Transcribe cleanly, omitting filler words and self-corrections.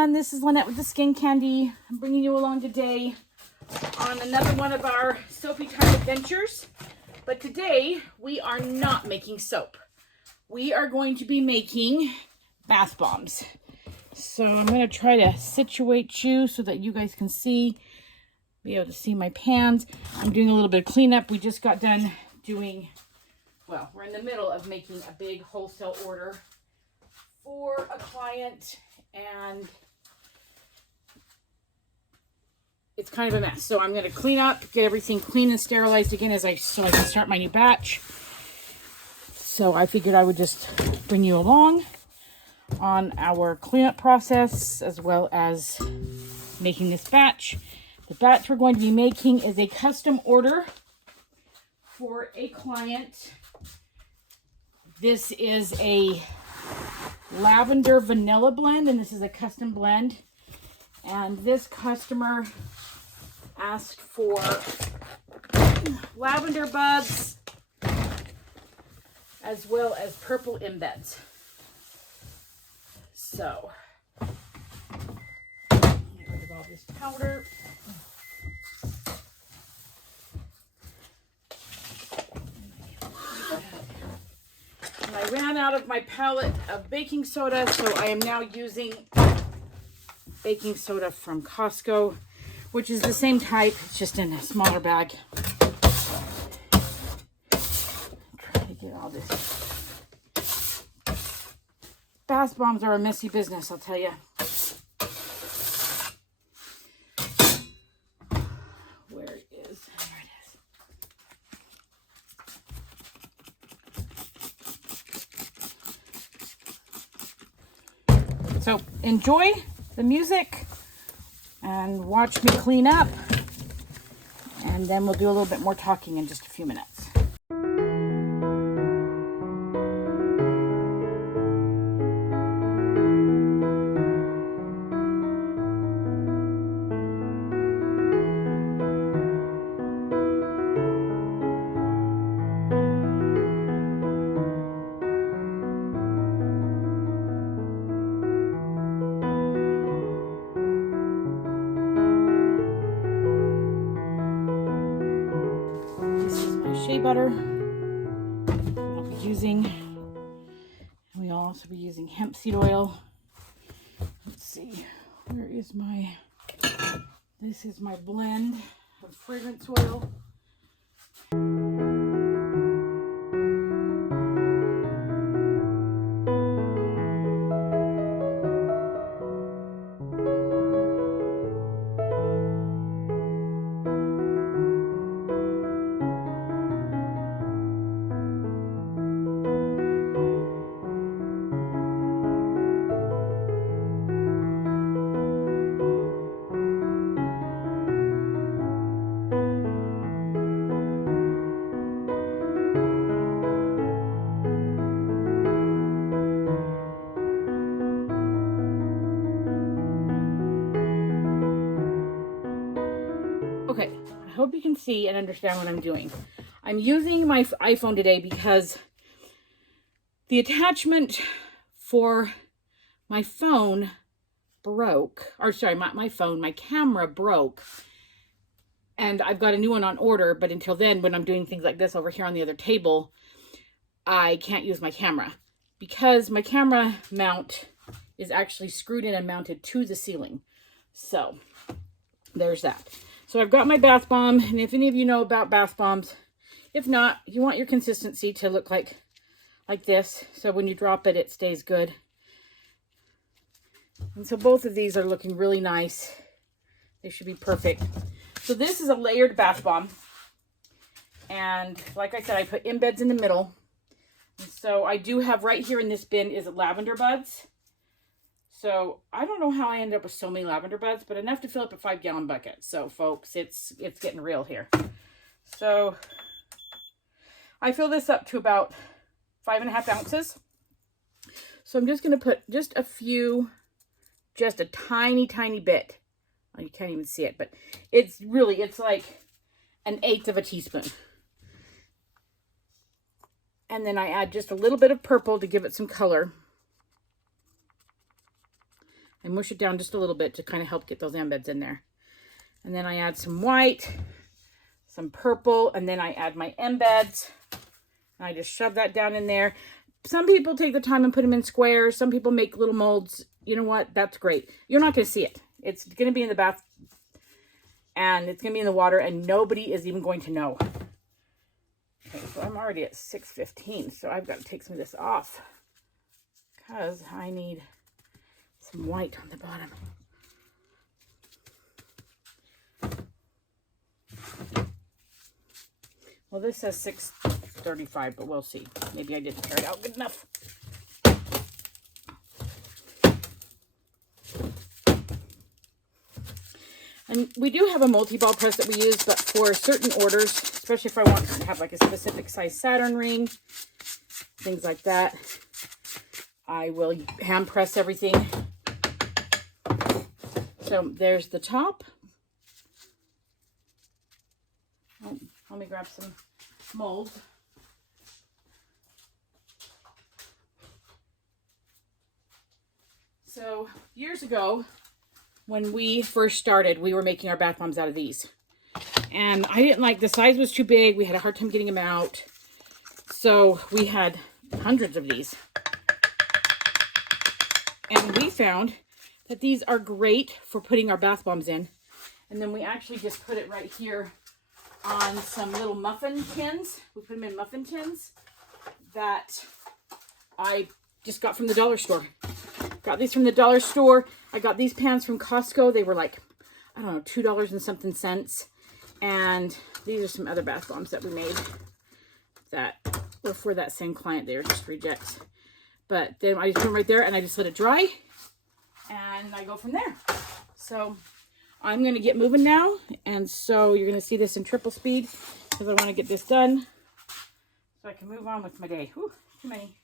everyone, this is Lynette with the Skin Candy. I'm bringing you along today on another one of our soapy time adventures. But today we are not making soap. We are going to be making bath bombs. So I'm going to try to situate you so that you guys can be able to see my pans. I'm doing a little bit of cleanup. We just got done doing, well, we're in the middle of making a big wholesale order for a client, and it's kind of a mess. So I'm going to clean up, get everything clean and sterilized again so I can start my new batch. So I figured I would just bring you along on our cleanup process as well as making this batch. The batch we're going to be making is a custom order for a client. This is a Lavender Vanilla blend, and this is a custom blend. And this customer asked for lavender buds as well as purple embeds. So, get rid of all this powder. And I ran out of my palette of baking soda, so I am now using baking soda from Costco, which is the same type, it's just in a smaller bag. Try to get all this. Bath bombs are a messy business, I'll tell you. Where it is? There it is. So enjoy the music and watch me clean up, and then we'll do a little bit more talking in just a few minutes. Shea butter I'll be using, and we'll also be using hemp seed oil. Let's see, where is this is my blend of fragrance oil. Okay, I hope you can see and understand what I'm doing. I'm using my iPhone today because the attachment for my phone broke. Or sorry, my camera broke. And I've got a new one on order, but until then, when I'm doing things like this over here on the other table, I can't use my camera because my camera mount is actually screwed in and mounted to the ceiling. So, there's that. So I've got my bath bomb, and if any of you know about bath bombs, if not, you want your consistency to look like this, so when you drop it, it stays good. And so both of these are looking really nice. They should be perfect. So this is a layered bath bomb, and like I said, I put embeds in the middle. And so I do have right here in this bin is lavender buds. So I don't know how I ended up with so many lavender buds, but enough to fill up a 5-gallon bucket. So folks, it's getting real here. So I fill this up to about 5.5 ounces. So I'm just going to put just a tiny, tiny bit. Well, you can't even see it, but it's like 1/8 of a teaspoon. And then I add just a little bit of purple to give it some color. I mush it down just a little bit to kind of help get those embeds in there. And then I add some white, some purple, and then I add my embeds. And I just shove that down in there. Some people take the time and put them in squares. Some people make little molds. You know what? That's great. You're not going to see it. It's going to be in the bath and it's going to be in the water and nobody is even going to know. Okay, so I'm already at 6:15, so I've got to take some of this off because I need some white on the bottom. Well, this says 6:35, but we'll see. Maybe I didn't tear it out good enough. And we do have a multi-ball press that we use, but for certain orders, especially if I want to have like a specific size Saturn ring, things like that, I will hand press everything. So there's the top. Oh, let me grab some molds. So years ago, when we first started, we were making our bath bombs out of these. And I didn't like, the size was too big. We had a hard time getting them out. So we had hundreds of these. And we found that these are great for putting our bath bombs in. And then we actually just put it right here on some little muffin tins. We put them in muffin tins that I just got from the dollar store. Got these from the dollar store. I got these pans from Costco. They were like, I don't know, $2 and something cents. And these are some other bath bombs that we made that were for that same client. They were just rejects. But then I just put them right there and I just let it dry. And I go from there. So I'm going to get moving now. And so you're going to see this in triple speed because I want to get this done so I can move on with my day. Whew, too many.